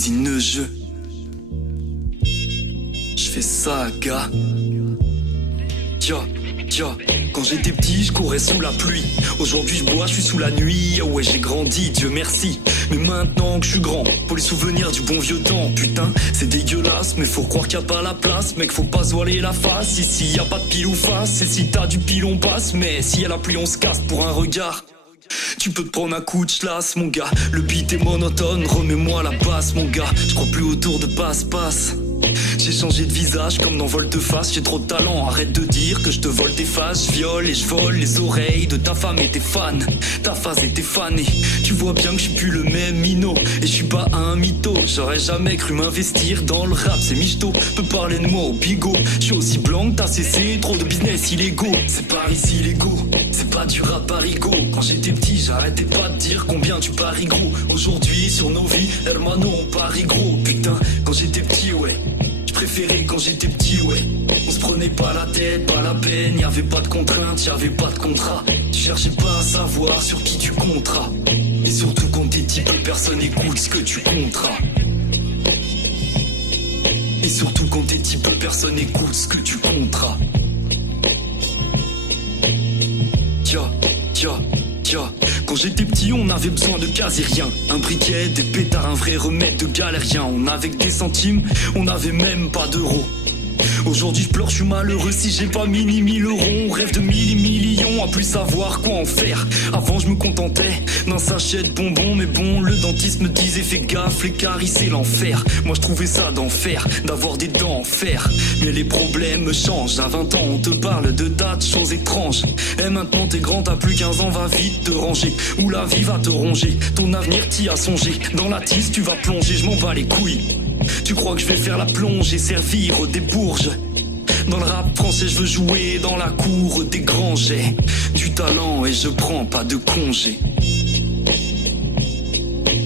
Easy Neugeux. Je fais ça, gars. Quand j'étais petit, je courais sous la pluie. Aujourd'hui, je bois, je suis sous la nuit. Ah ouais, j'ai grandi, Dieu merci. Mais maintenant que je suis grand, pour les souvenirs du bon vieux temps. Putain, c'est dégueulasse, mais faut croire qu'il y a pas la place. Mec, faut pas se voiler la face. Ici, y a pas de pile ou face. Et si t'as du pile, on passe. Mais si y a la pluie, on se casse pour un regard. Tu peux te prendre un coup de chlasse, mon gars. Le beat est monotone, remets-moi la basse, mon gars. Je crois plus autour de passe-passe. J'ai changé de visage comme dans Volte-Face. J'ai trop de talent, arrête de dire que je te vole tes faces. Je viole et je vole les oreilles de ta femme et tes fans. Ta phase était fanée. Tu vois bien que je suis plus le même minot. Et je suis pas un mytho. J'aurais jamais cru m'investir dans le rap, c'est michto. Peux parler de moi au bigot. Je suis aussi blanc que t'as cessé. Trop de business illégaux. C'est par ici illégaux. C'est pas du rap parigo. Quand j'étais petit, j'arrêtais pas de dire combien tu paries gros. Aujourd'hui, sur nos vies, hermano, on parie gros. Putain, quand j'étais petit, ouais. Je préférais quand j'étais petit, ouais. On se prenait pas la tête, pas la peine. Y'avait pas de contraintes, y'avait pas de contrat. Tu cherchais pas à savoir sur qui tu compteras. Et surtout quand t'es type, personne écoute ce que tu compteras. Et surtout quand t'es type, personne écoute ce que tu compteras. Quand j'étais petit, on avait besoin de quasi rien. Un briquet, des pétards, un vrai remède de galérien. On avait que des centimes, on avait même pas d'euros. Aujourd'hui je pleure, je suis malheureux si j'ai pas mis ni 1000 euros. On rêve de 1000 et millions à plus savoir quoi en faire. Avant je me contentais d'un sachet de bonbons. Mais bon, le dentiste me disait fais gaffe, les caries c'est l'enfer. Moi je trouvais ça d'enfer, d'avoir des dents en fer. Mais les problèmes changent, à 20 ans on te parle de tas de choses étranges. Et maintenant t'es grand, t'as plus 15 ans, va vite te ranger. Ou la vie va te ronger, ton avenir t'y a songé. Dans la tisse tu vas plonger, je m'en bats les couilles. Tu crois que je vais faire la plonge et servir des bourges? Dans le rap français je veux jouer dans la cour des grands. J'ai du talent et je prends pas de congé.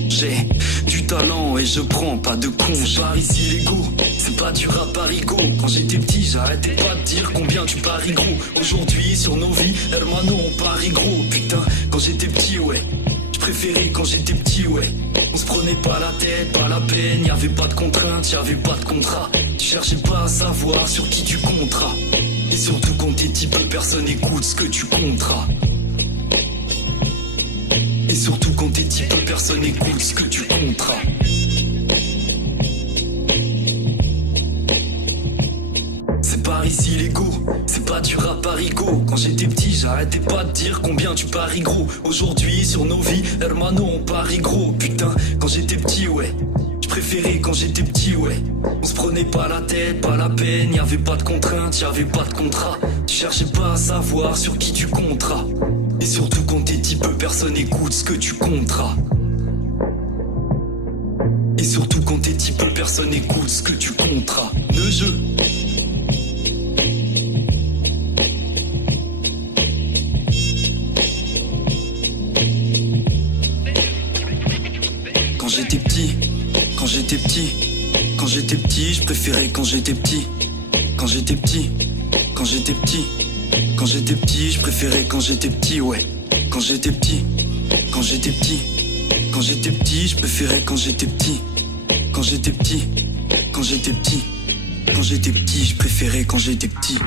J'ai du talent et je prends pas de congé. C'est pas ici l'ego, c'est pas du rap parigo. Quand j'étais petit j'arrêtais pas de dire combien tu paries gros. Aujourd'hui sur nos vies, hermano on parie gros. Putain, quand j'étais petit ouais. Préféré quand j'étais petit, ouais. On se prenait pas la tête, pas la peine. Y'avait pas de contraintes, y'avait pas de contrat. Tu cherchais pas à savoir sur qui tu compteras. Et surtout quand t'es type, personne écoute ce que tu compteras. Et surtout quand t'es type, personne écoute ce que tu compteras. Par ici l'ego, c'est pas du rap parigo. Quand j'étais petit j'arrêtais pas de dire combien tu paries gros. Aujourd'hui sur nos vies, hermano on parie gros. Putain, quand j'étais petit ouais. Je préférais quand j'étais petit ouais. On se prenait pas la tête, pas la peine. Y'avait pas de contraintes, y'avait pas de contrat. Tu cherchais pas à savoir sur qui tu compteras. Et surtout quand t'es type, personne écoute ce que tu compteras. Et surtout quand t'es type, personne écoute ce que tu compteras. Neugeux. Quand j'étais petit, je préférais quand j'étais petit. Quand j'étais petit, je préférais quand j'étais petit, ouais. Quand j'étais petit, je préférais quand j'étais petit. Quand j'étais petit, je préférais quand j'étais petit.